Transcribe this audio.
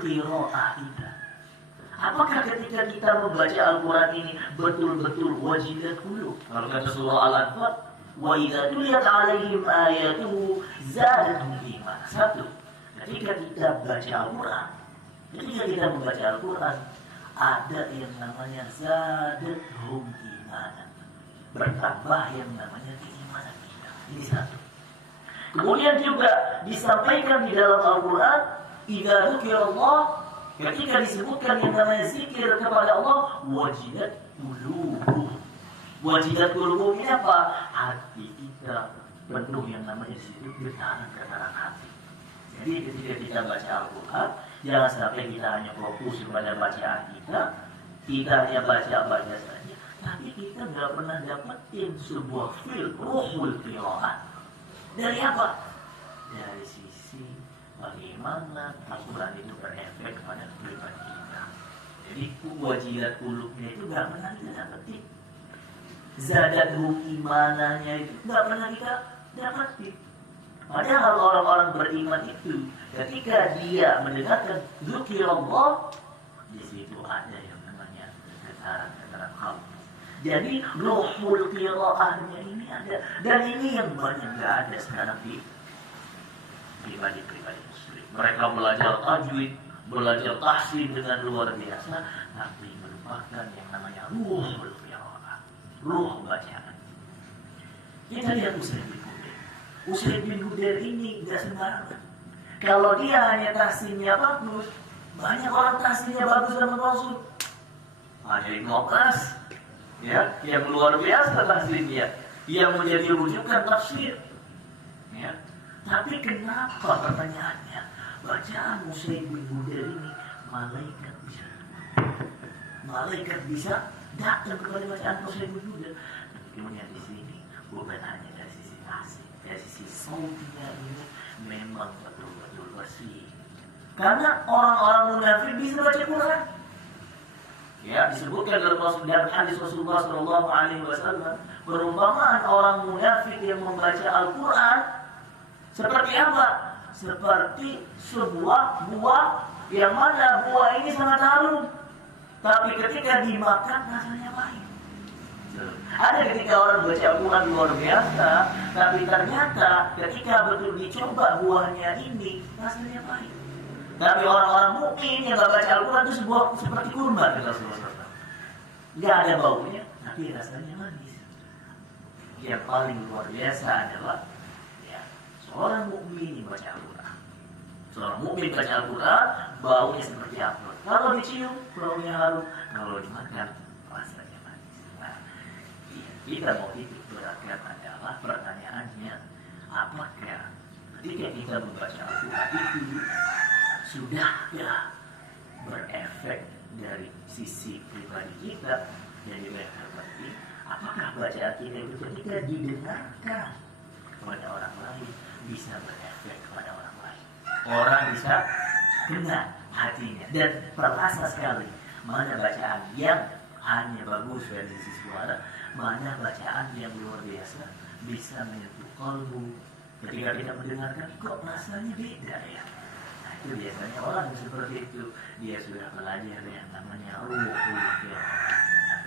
qiraah kita. Apakah ketika kita membaca Al-Quran ini betul-betul wajilat qulub? Kalau kata surah Al-Anfal, wa idza tuliyat 'alaihim ayatuhu zadatuhum imanan. Satu, ketika kita baca Al-Quran, ketika kita membaca Al-Quran, ada yang namanya zadatuhum imanan, bertambah yang namanya keimanan kita. Ini satu. Kemudian juga disampaikan di dalam Al-Quran, idza dzukirallah, ketika disebutkan yang namanya zikir kepada Allah, wajilat qulubuhum. Wajilat qulubuhum ini apa? Hati kita penuh yang namanya situ getaran-getaran hati. Jadi ketika kita baca Al-Quran, jangan sampai kita hanya fokus kepada bacaan kita hanya baca saja, tapi kita nggak pernah dapetin sebuah feel ruhul qiraah. Dari apa? Dari sisi bagaimana Al-Quran itu berefek pada pribadi kita. Jadi wajilat qulubnya itu nggak pernah kita dapetin. Zadatuhum imanannya itu nggak pernah kita dapetin. Padahal orang-orang beriman itu ketika dia mendengarkan dzikirullah, di situ ada yang namanya getaran-getaran hati. Jadi ruhul qiraahnya ini ada, dan ini yang banyak nggak ada sekarang di pribadi-pribadi muslim. Mereka belajar tajwid, belajar tahsin dengan luar biasa, tapi melupakan yang namanya ruhul qiraah, ruh bacaan. Kita lihat Usaid bin Hudair ini nggak sembarangan. Kalau dia hanya tahsinnya bagus, banyak orang tahsinnya bagus sama Rasul. Ada Ibnu Abbas, ya, yang luar biasa tahsinnya, yang menjadi rujukan tafsir. Ya. Tapi kenapa pertanyaannya bacaan Usaid bin Hudair ini malaikat bisa datang kepada bacaan Usaid bin Hudair? Kemudian di sini bukan hanya dari sisi tahsin, dari sisi sautnya ini memang betul-betul bersih. Karena orang-orang munafik bisa baca Quran. Ya, disebutkan dalam hadis Rasulullah SAW, perumpamaan orang munafik yang membaca Al-Quran seperti apa? Seperti sebuah buah yang mana buah ini sangat harum, tapi ketika dimakan rasanya pahit. Ada ketika orang baca Al-Quran luar biasa, tapi ternyata ketika betul dicoba buahnya ini rasanya pahit. Tapi orang-orang mukmin yang gak baca Al-Quran itu seperti kurma, kata Rasulullah. Gak ada baunya, tapi rasanya manis. Yang paling luar biasa adalah ya, seorang mukmin yang baca Al-Quran. Seorang mukmin baca Al-Quran, baunya seperti apa? Kalau dicium, baunya harum. Kalau dimakan, rasanya manis. Nah, kita mau itu beratkan adalah pertanyaannya, apakah ketika kita membaca Al-Quran itu sudah berefek dari sisi pribadi kita? Jadi yang terpenting, apakah bacaan kita itu ketika didengarkan kepada orang lain bisa berefek kepada orang lain? Orang bisa kena hatinya dan terasa sekali mana bacaan yang hanya bagus dari sisi suara, mana bacaan yang luar biasa bisa menyentuh kalbu. Ketika kita mendengarkan, kok rasanya beda ya? Itu biasanya orang seperti itu dia sudah belajar yang namanya ruhul qiraah.